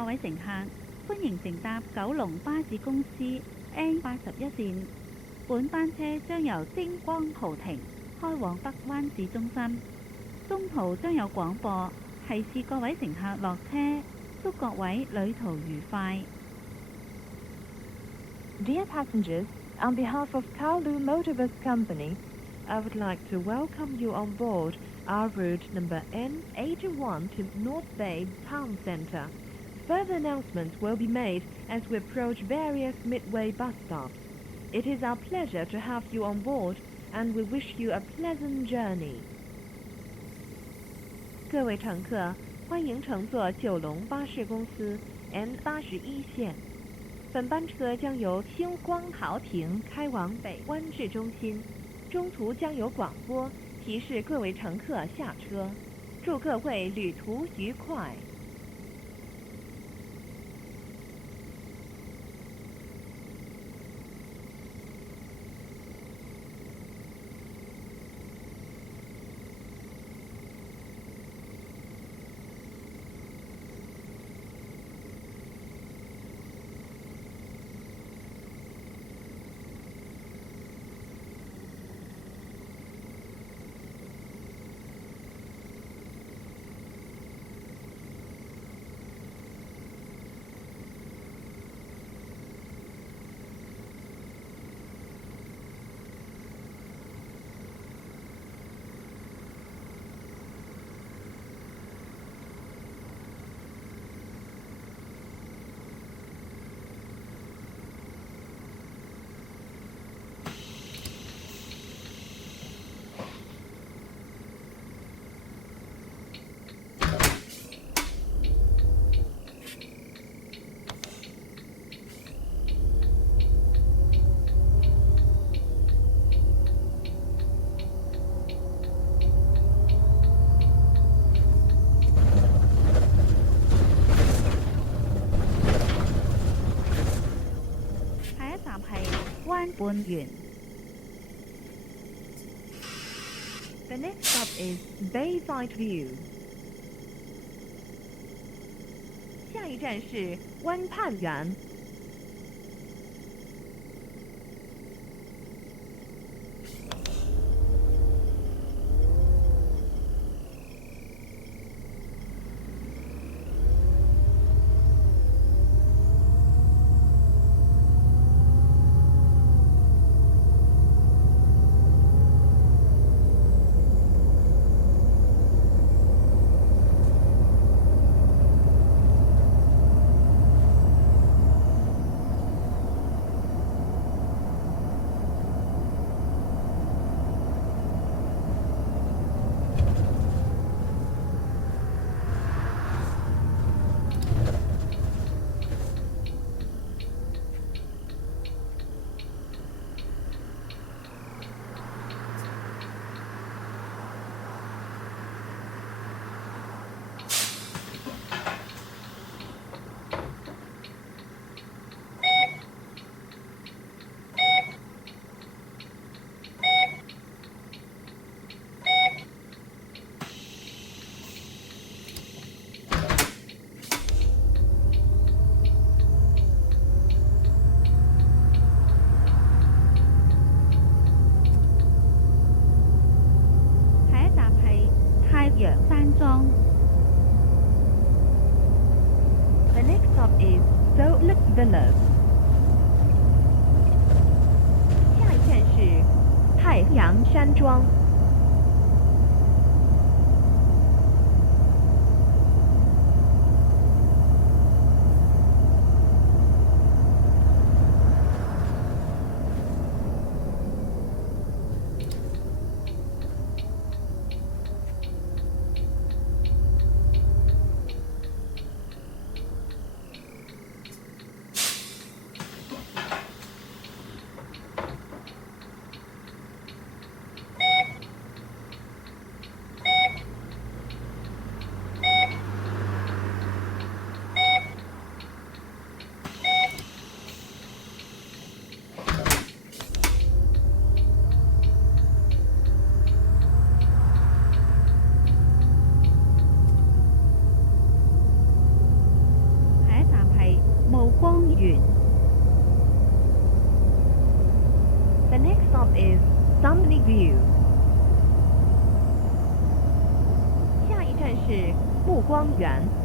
各位乘客，歡迎乘搭九龍巴士公司 N81線。本班車將由星光豪庭開往北灣市中心，中途將有廣播提示各位乘客落車，祝各位旅途愉快。Dear passengers, on behalf of Kowloon Motorbus Company, I would like to welcome you on board our route number N81 to North Bay Town Center. Further announcements will be made as we approach various midway bus stops. It is our pleasure to have you on board, and we wish you a pleasant journey. 各位乘客，欢迎乘坐九龙巴士公司 N81线。本班车将由星光豪庭开往北湾市中心，中途将有广播提示各位乘客下车。祝各位旅途愉快。灣半園。The next stop is Bayside View. 下一站是灣畔園。The next stop is Soulless Villas. 下一站是太阳山庄。View。下一站是目光园。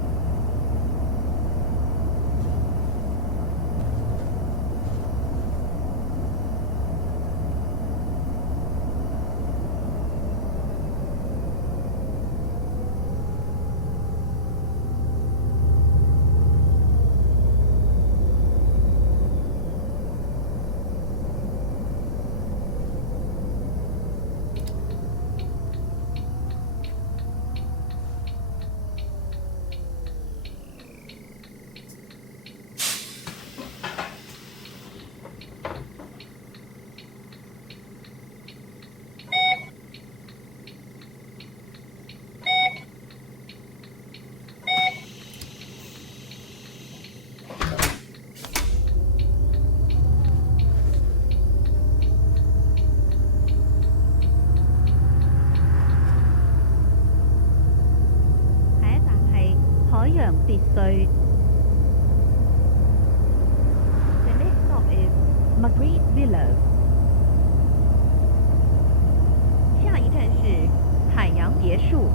海洋別墅。The next stop is Margrit Villa。下一站是海洋别墅。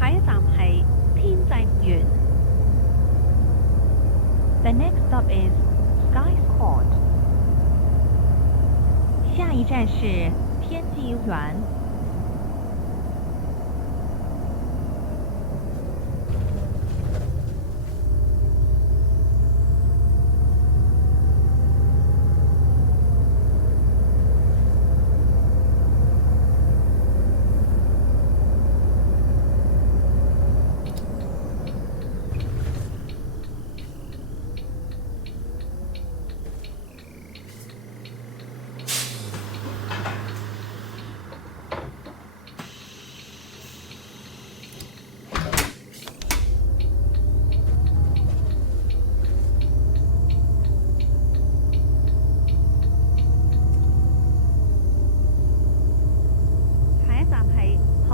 下一站係天際園。The next stop is Sky Court。下一站是天際園。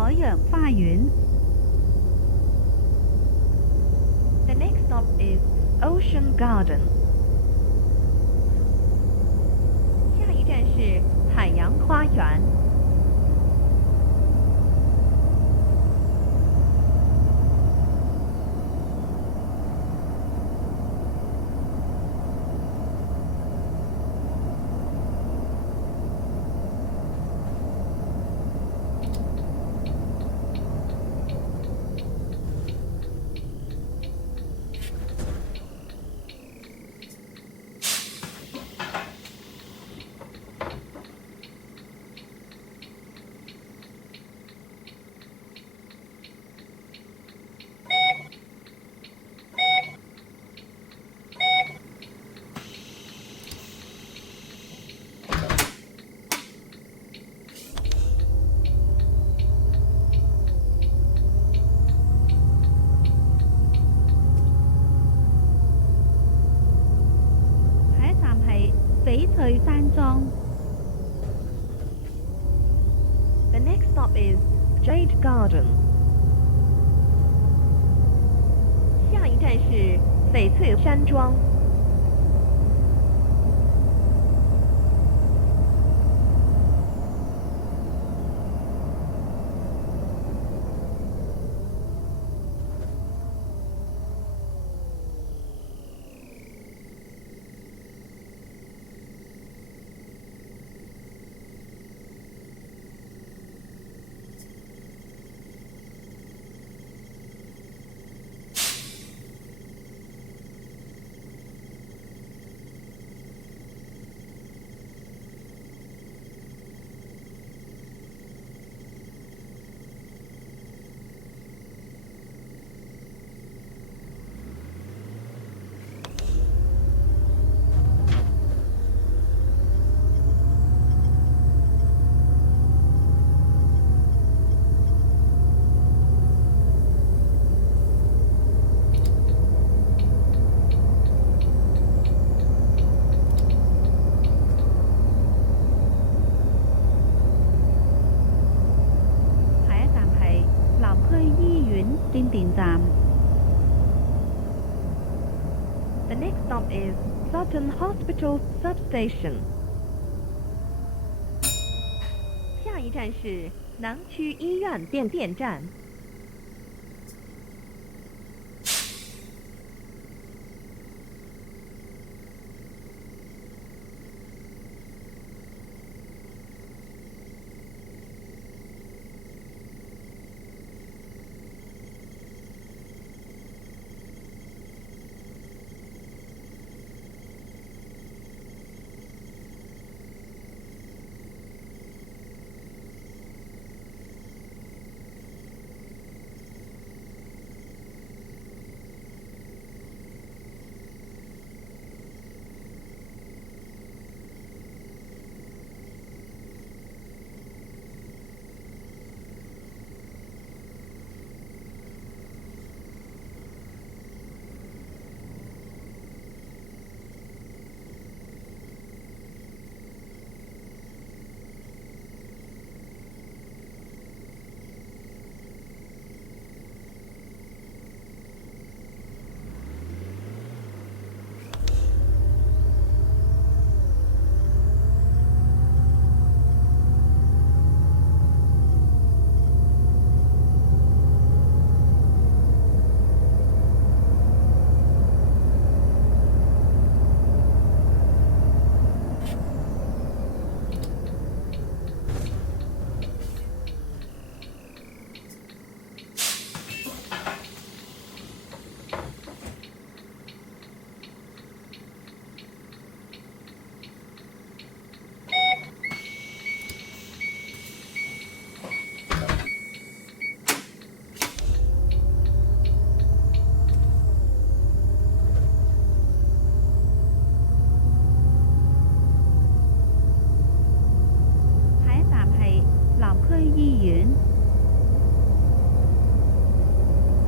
海洋花園。The next stop is Ocean Garden。下一站是海洋花園。翡翠山莊。The next stop is Jade Garden。下一站是翡翠山莊。端電站。The next stop is Sutton Hospital Substation. 下一站是南区医院变电站。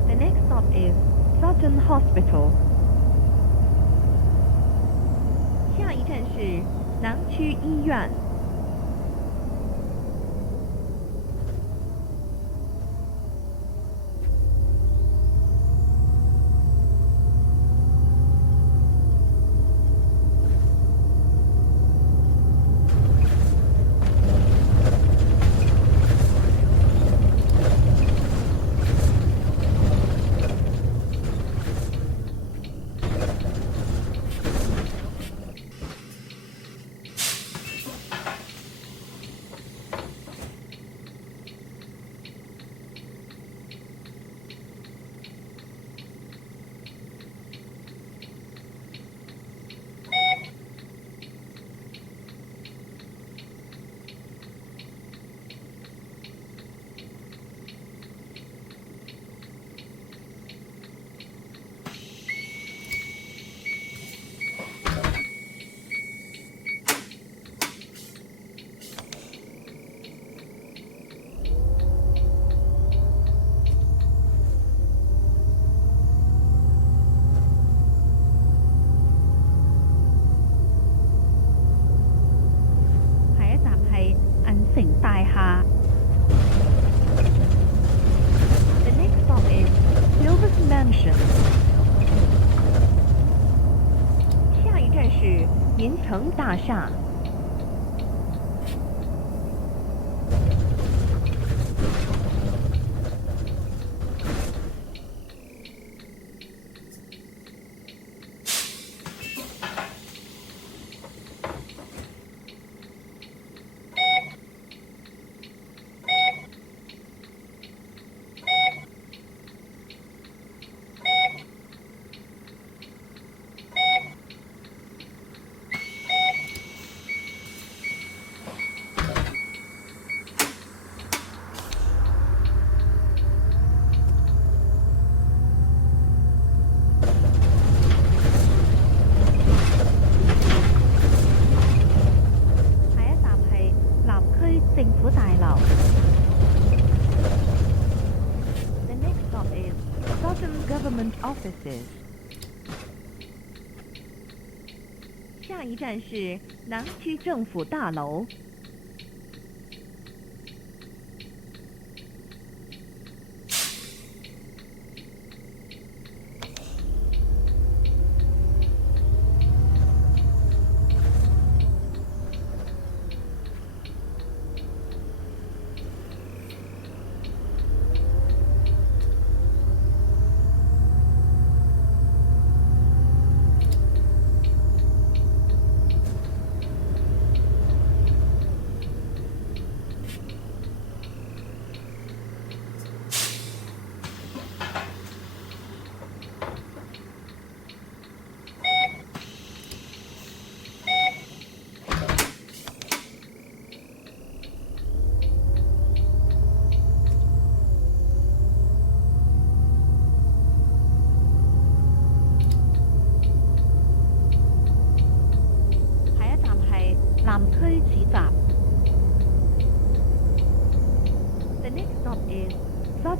The next stop is Sutton Hospital. 下一站是南区医院。The next stop is Silver's Mansion. 下一站是银城大厦。The next stop is Sutton Government Offices. 下一站是南区政府大楼。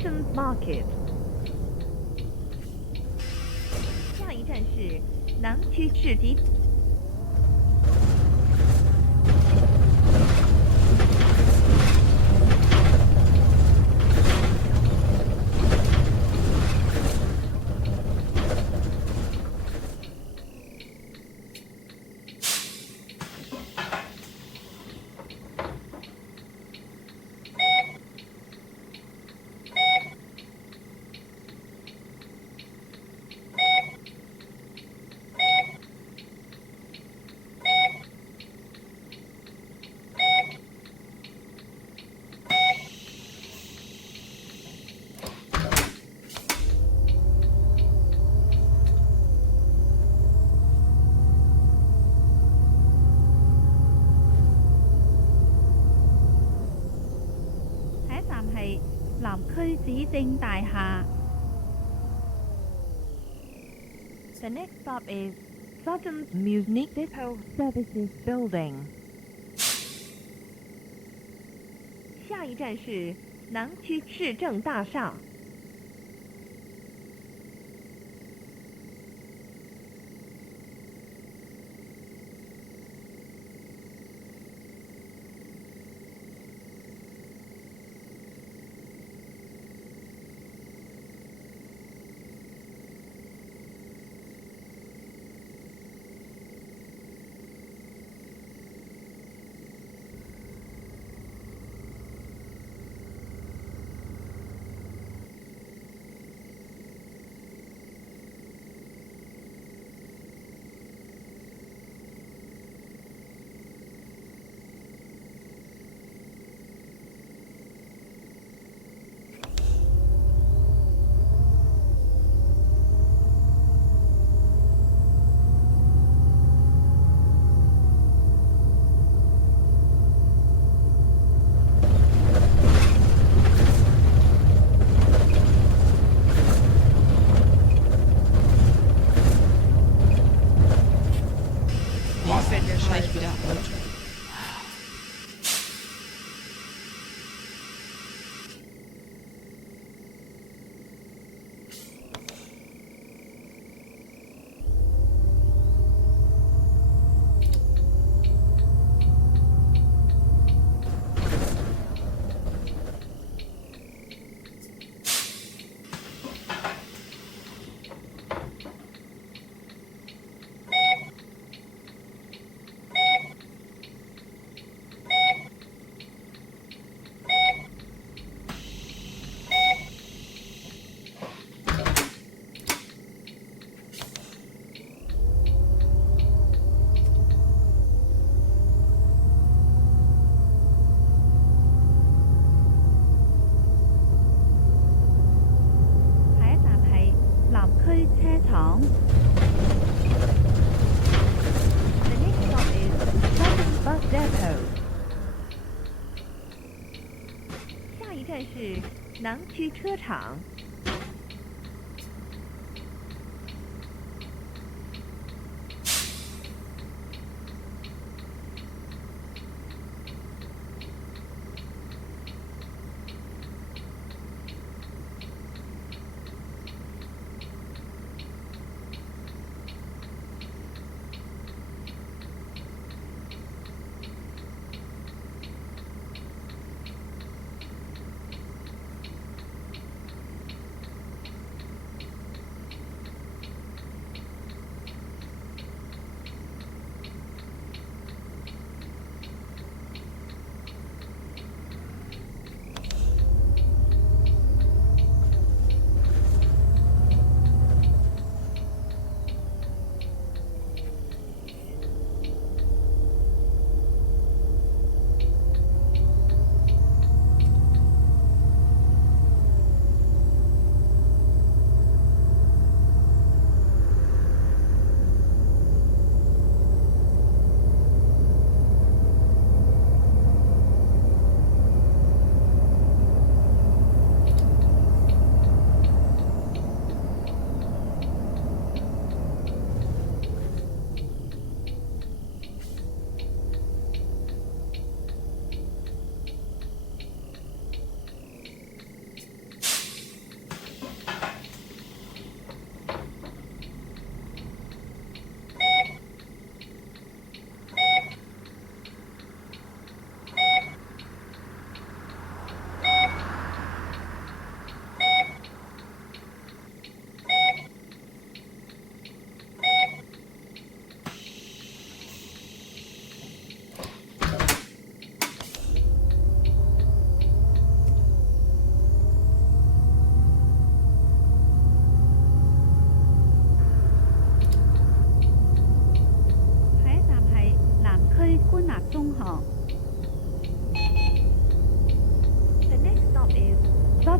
Sutton Market。下一站是南区市集。下一站係南區市政大廈。The next stop is Sutton's Munich Depot Services Building。下一站是南区市政大厦。Wahrscheinlich wieder Auto.是南区车厂。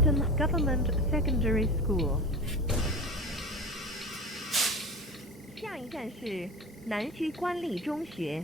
Cotton Government Secondary School. 下一站是南区官立中学。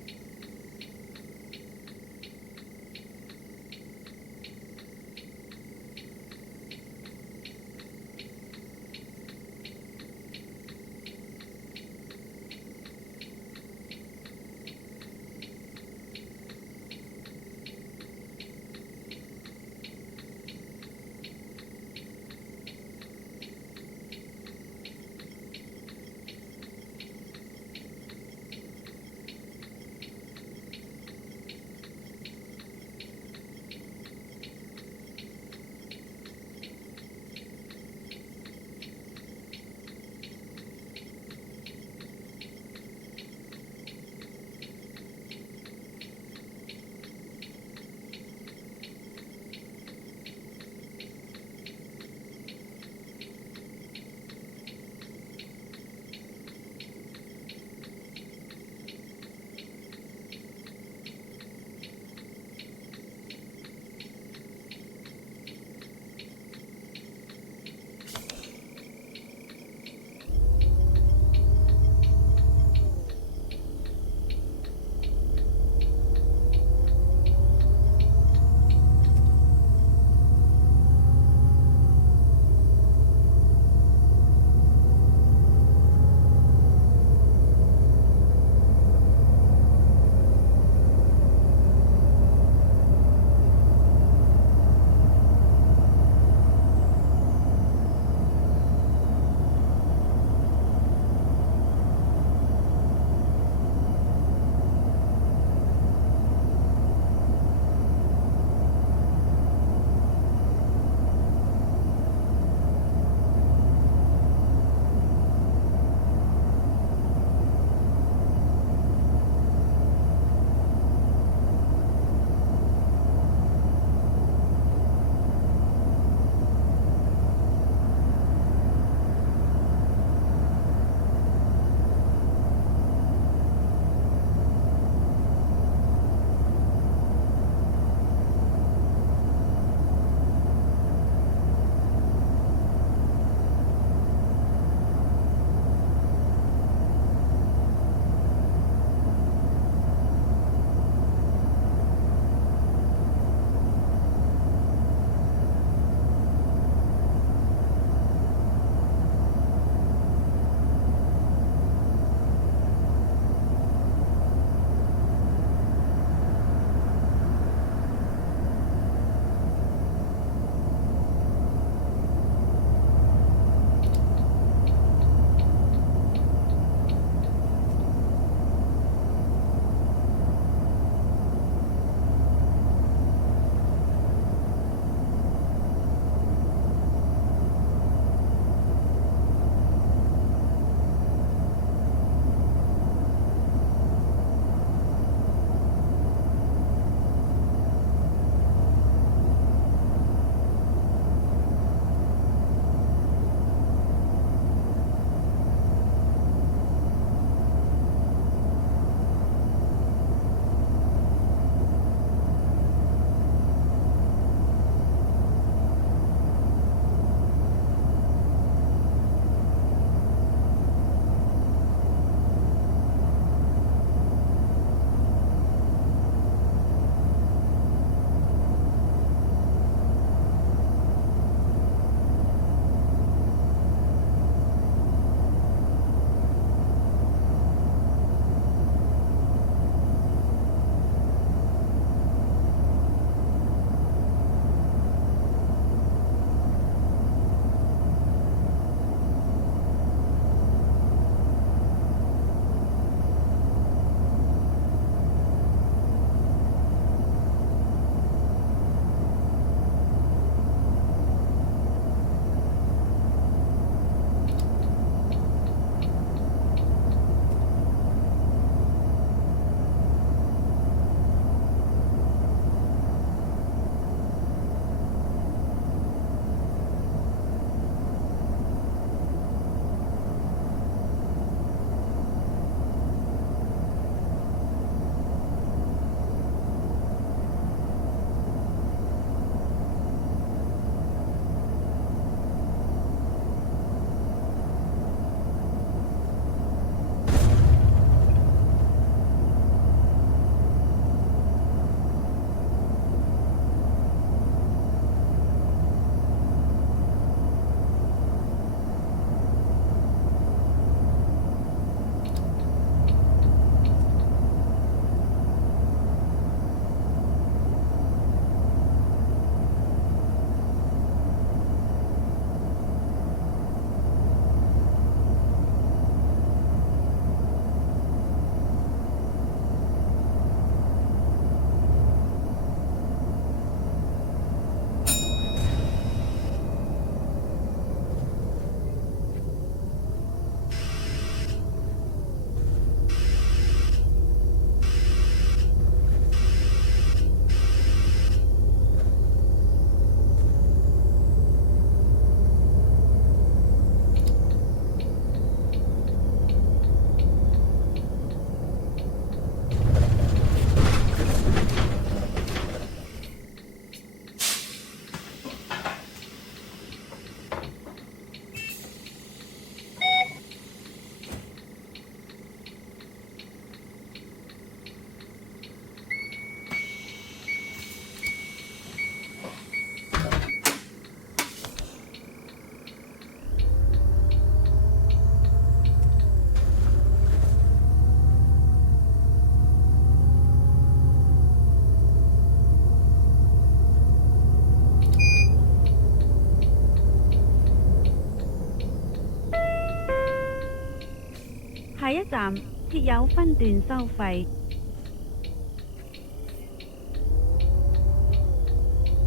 站設有分段收費。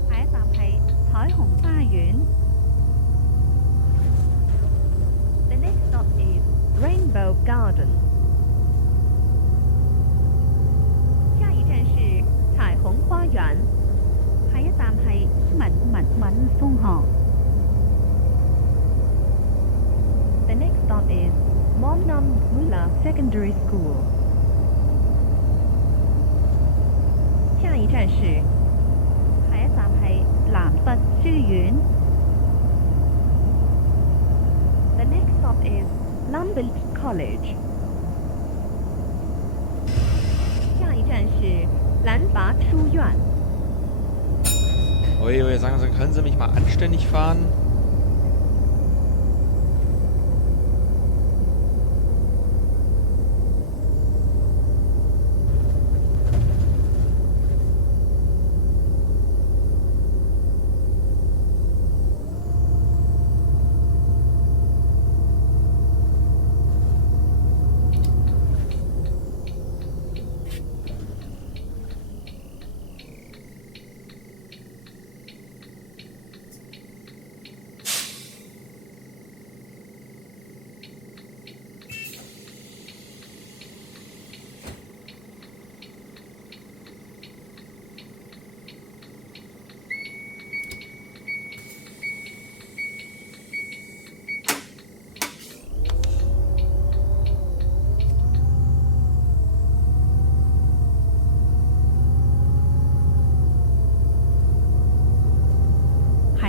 下一站係彩虹花園。The next stop is Rainbow Garden. 下一站是彩虹花園。下一站係文中學。The next stop is Momnam Mula Secondary School. 下一站是下一站係南佛書院。The next stop is Lambert College. 下一站是蘭拔書院。Ui, sagen Sie, können Sie mich mal anständig fahren?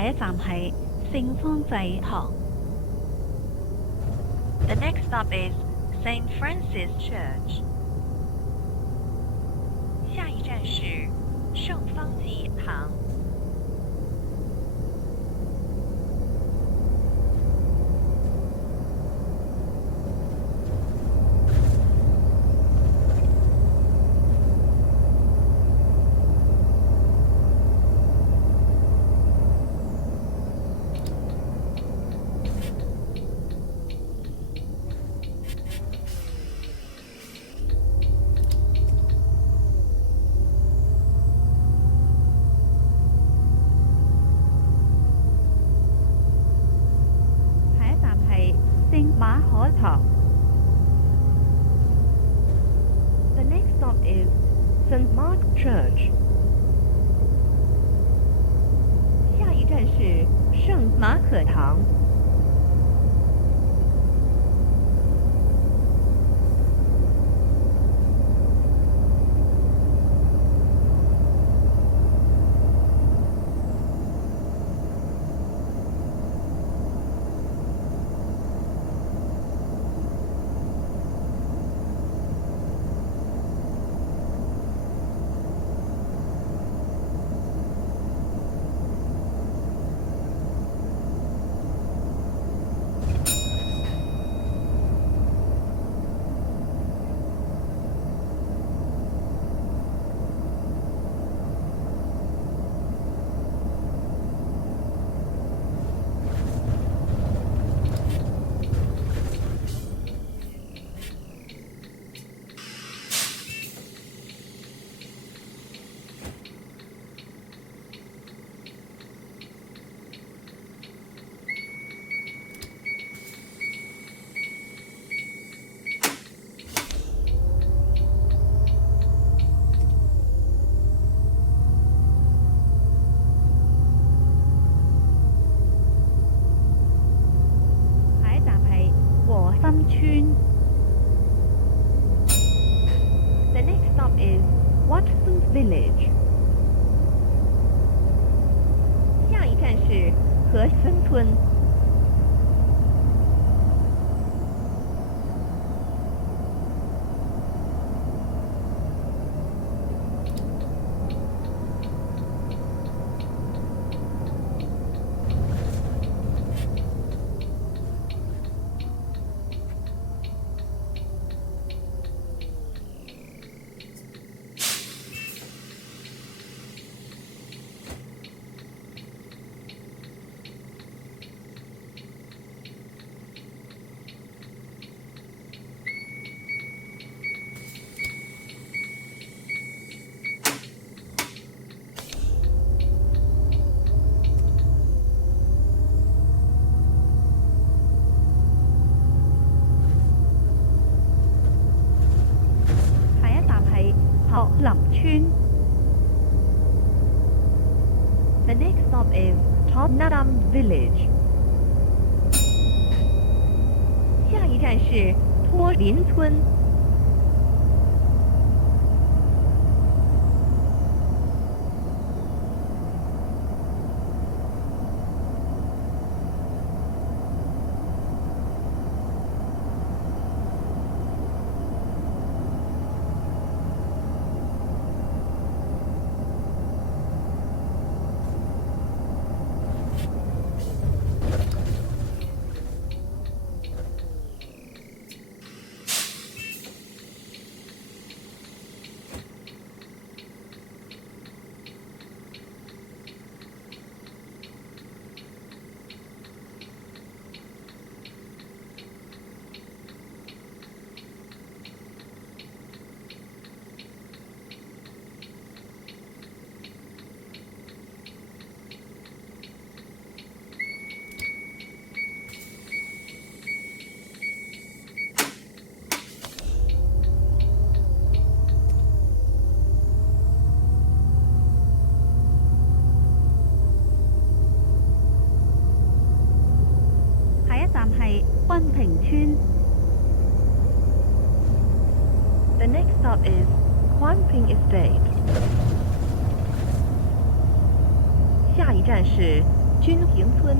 下一站係聖方濟堂。The next stop is Saint Francis Church。下一站是聖方濟堂。聖馬可堂。The next stop is St. Mark Church. 下一站是聖馬可堂。村。The next stop is Watson's Village. 下一站是和森村。The next stop is Tottenham Village. 下一站是托林村。軍平村。 The next stop is Quanping Estate. 下一站是军平村。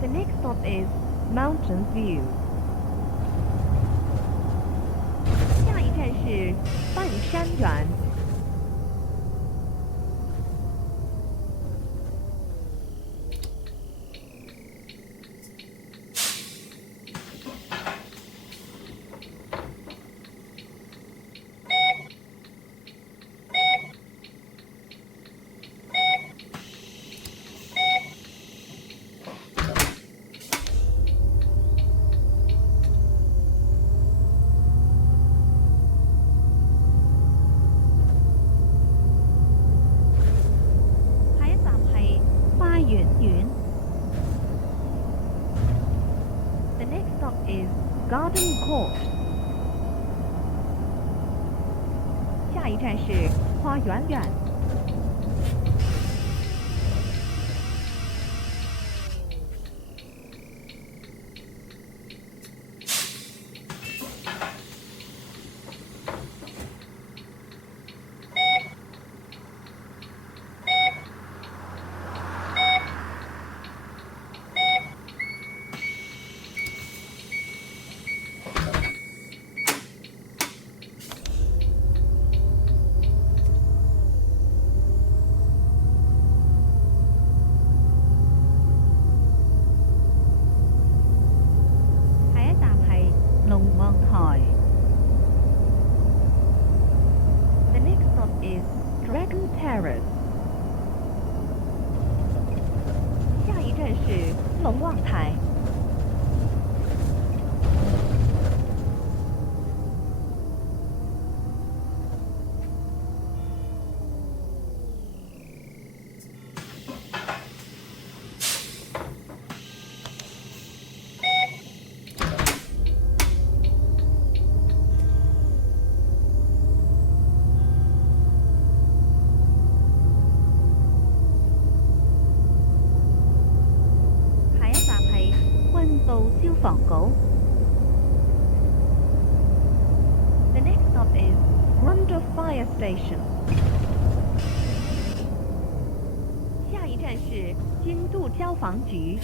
The next stop is Mountain View. 下一站是半山园。The next stop is Garden Court. 下一站是花园院。is Dragon Terrace。下一站是龙望台。下一站係軍部消防局。The next stop is Grundle Fire Station。下一站是金渡消防局。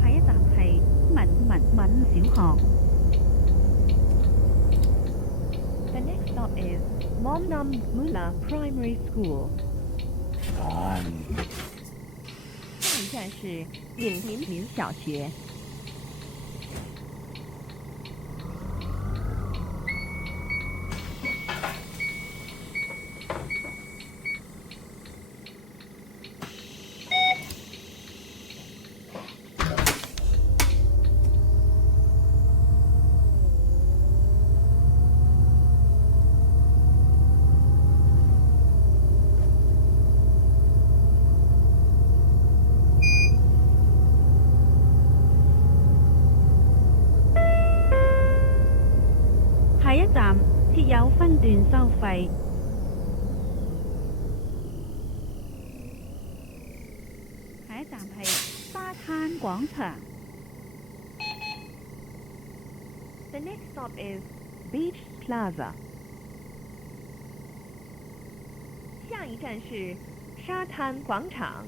下一站係敏小學。The next stop is Momnam Mula Primary School。下一站是岭民小学。下一站設有分段收費。下一站係沙灘廣場。The next stop is Beach Plaza。下一站是沙灘廣場。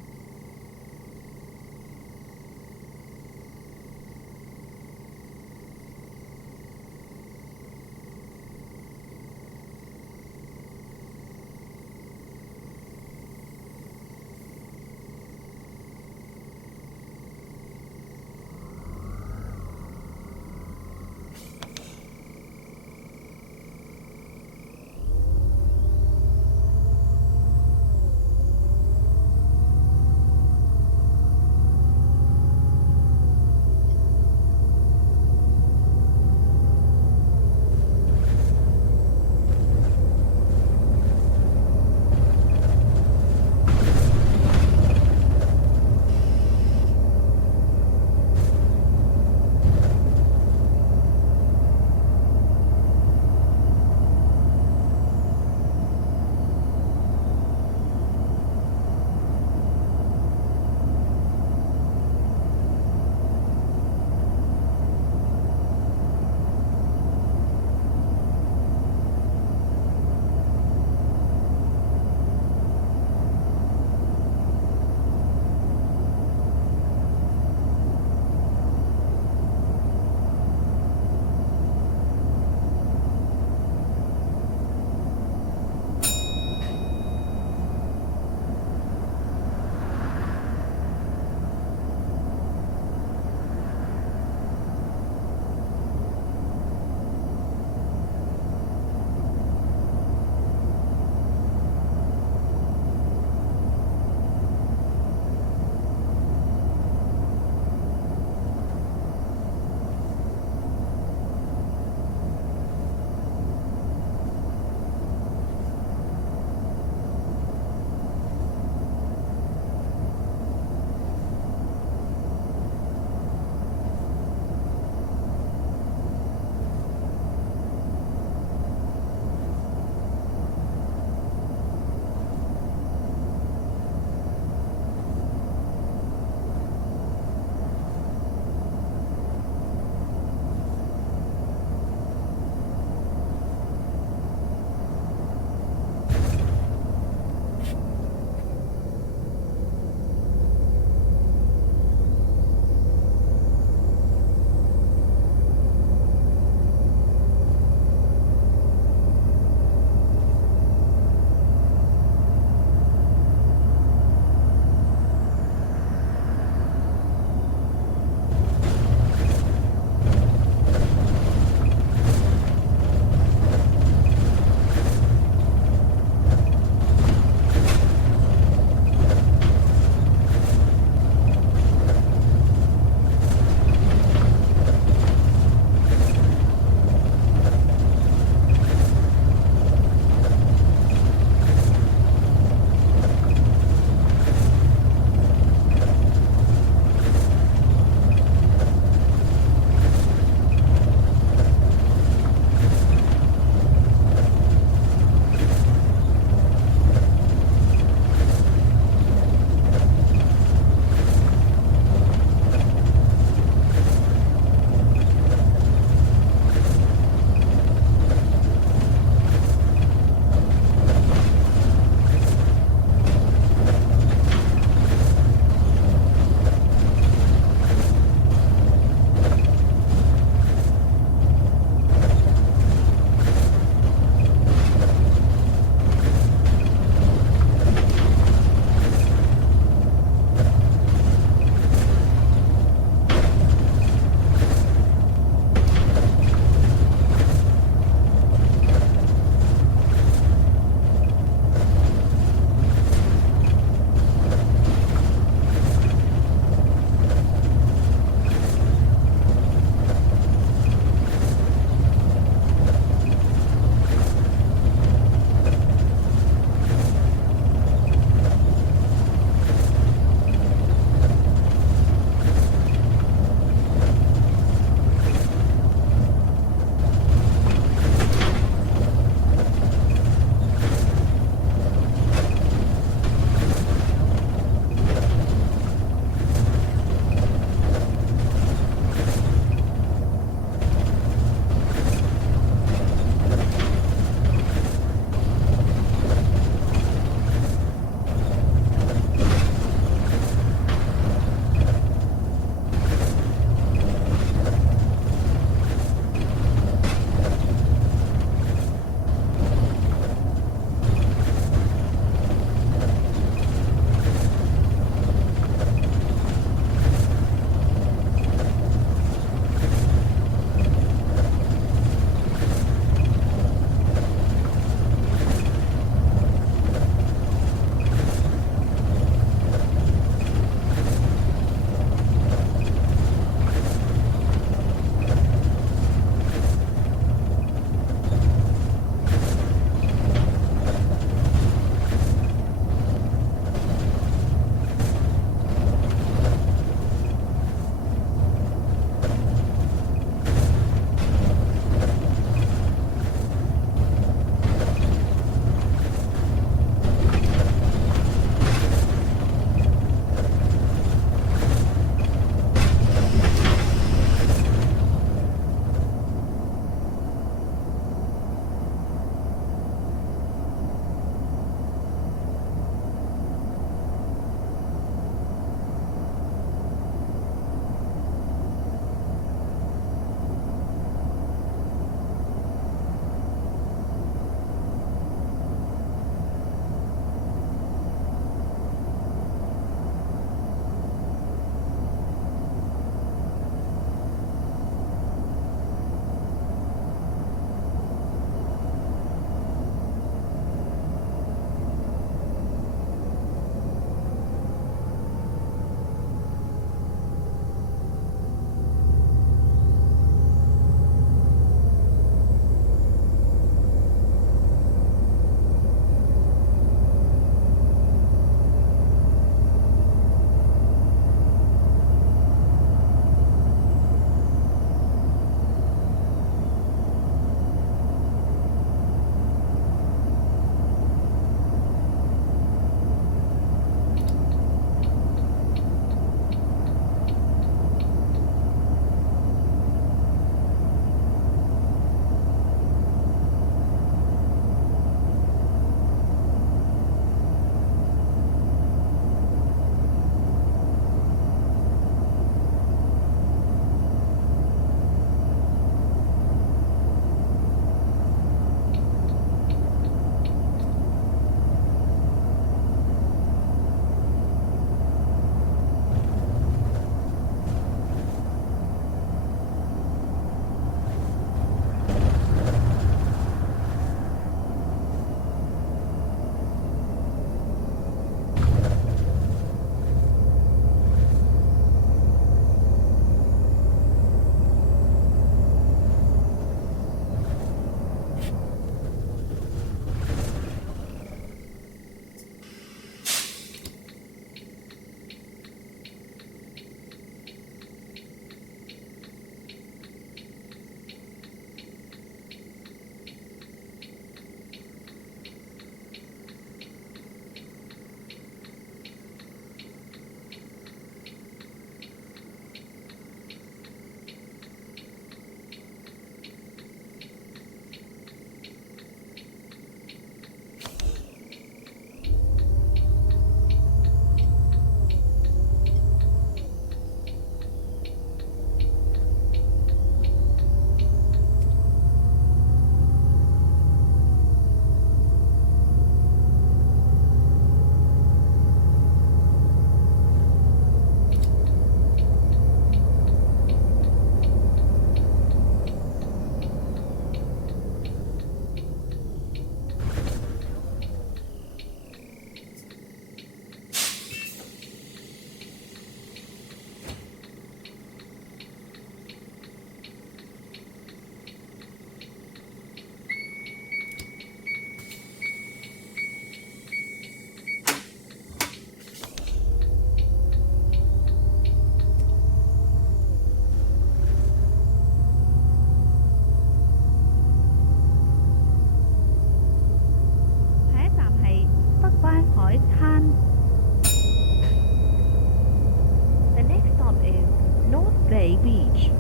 Bay Beach。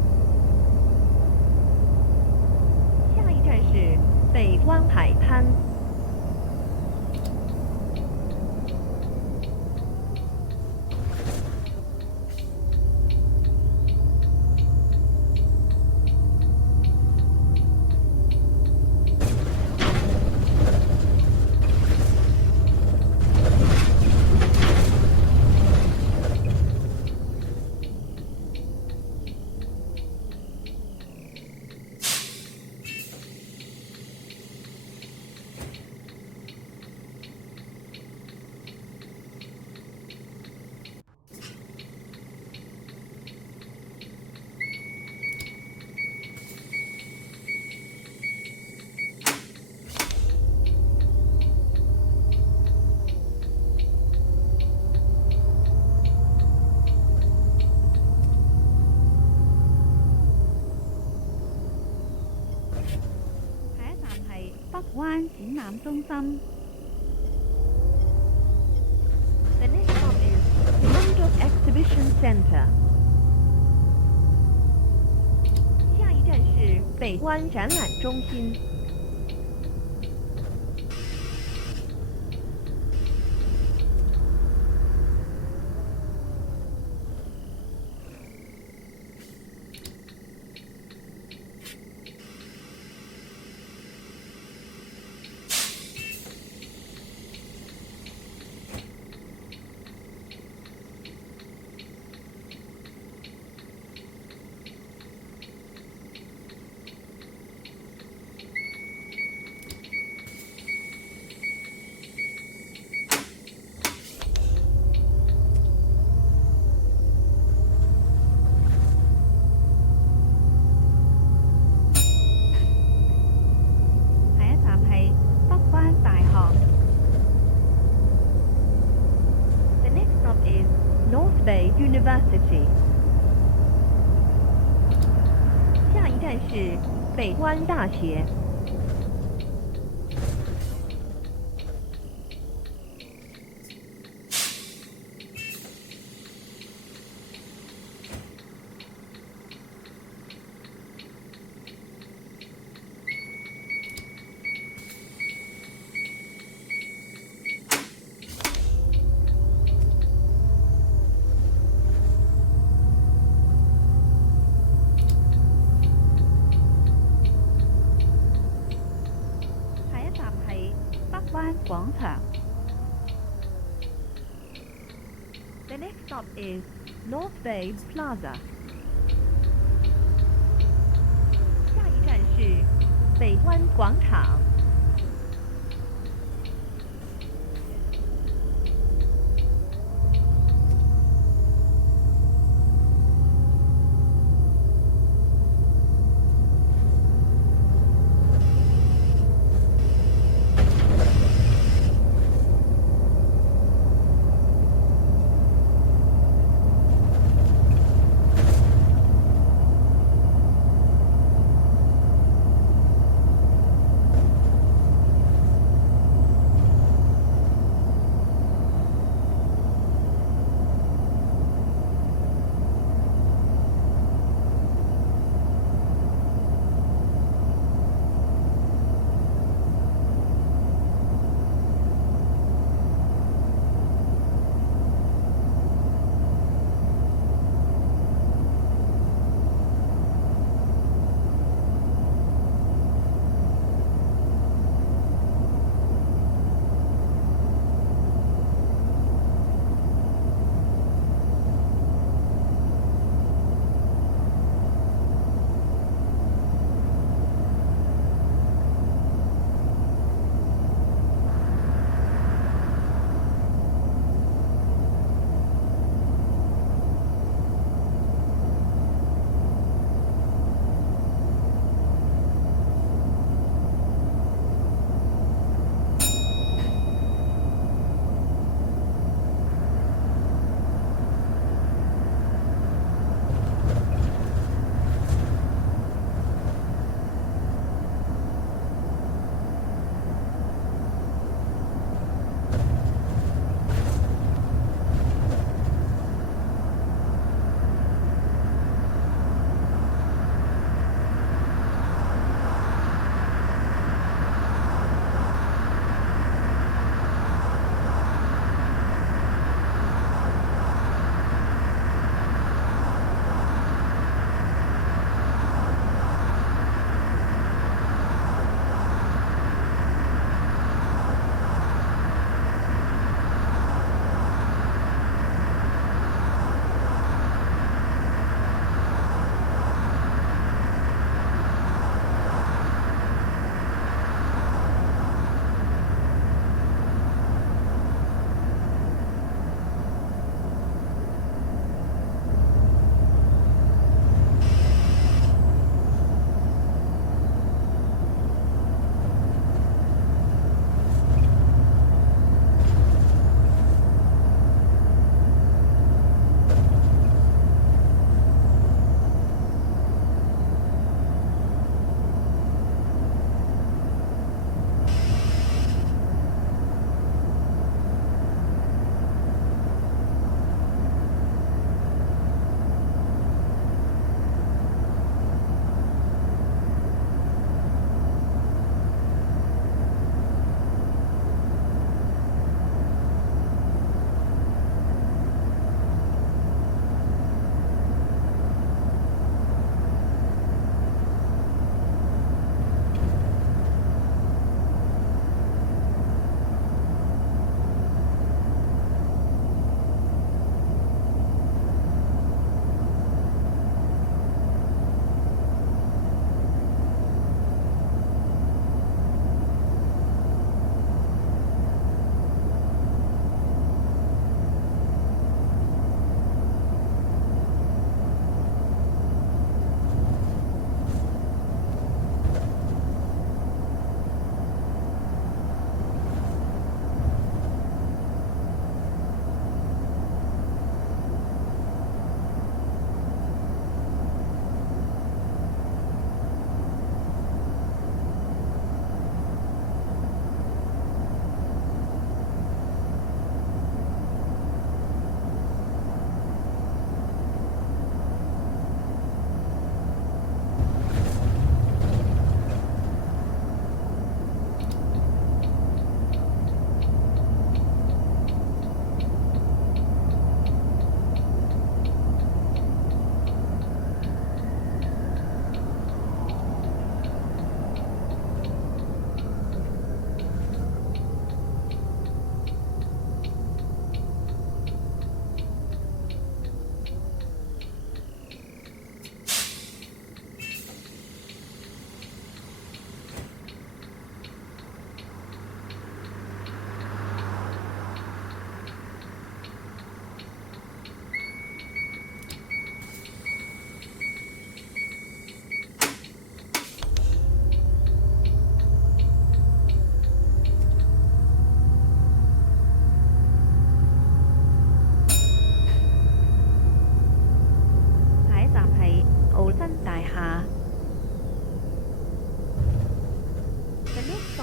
下一站是北湾海滩。下一站係北灣展覽中心。The next stop is Mundok Exhibition Center。下一站是北湾展览中心。下一站係北灣大學。The next stop is North Bay University。下一站是北湾大学。下一站係北灣廣場。The next stop is North Bay Plaza。下一站是北湾广场。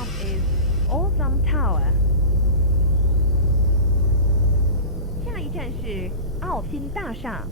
stop is Awesome Tower. 下一站是奥新大厦。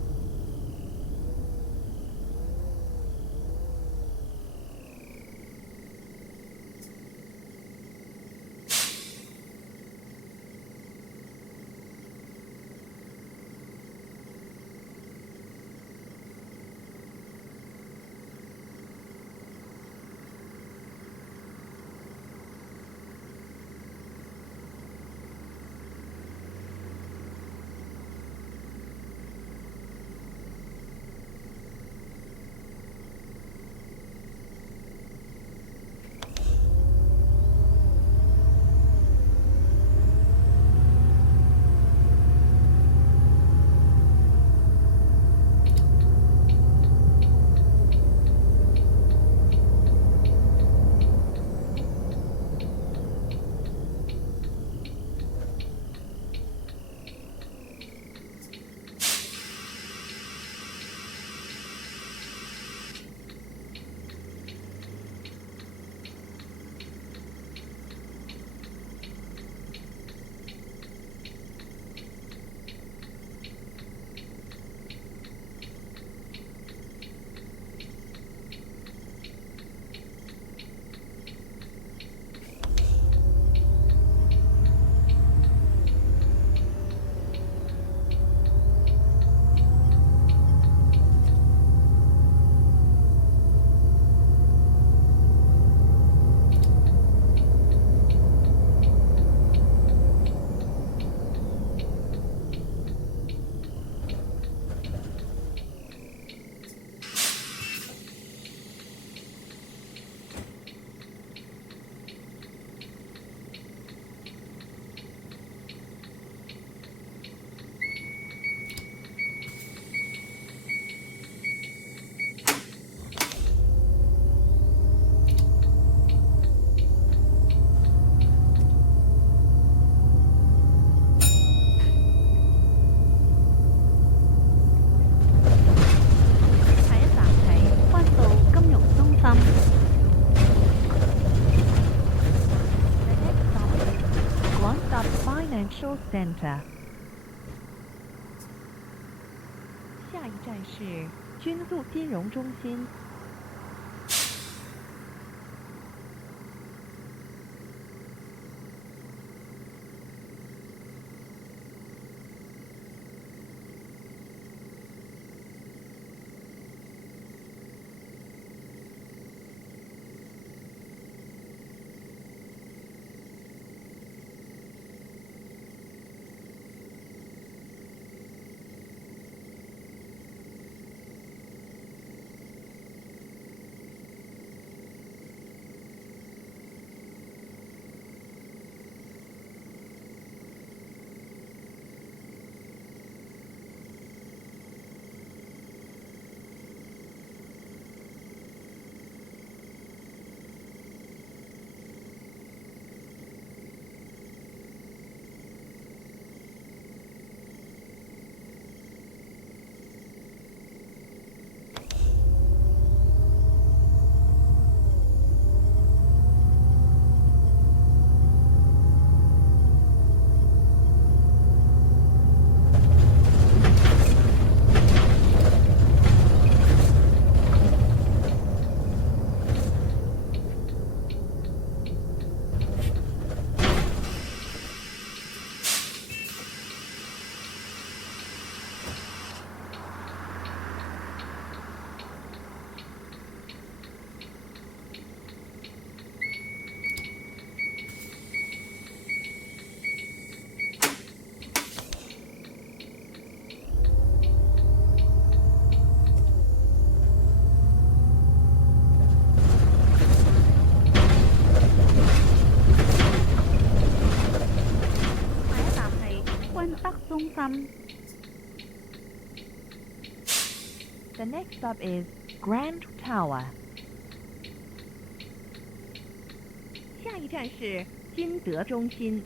Financial Center. 下一站是均速金融中心。The next stop is Grand Tower. 下一站是金德中心。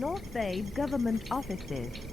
North Bay government offices.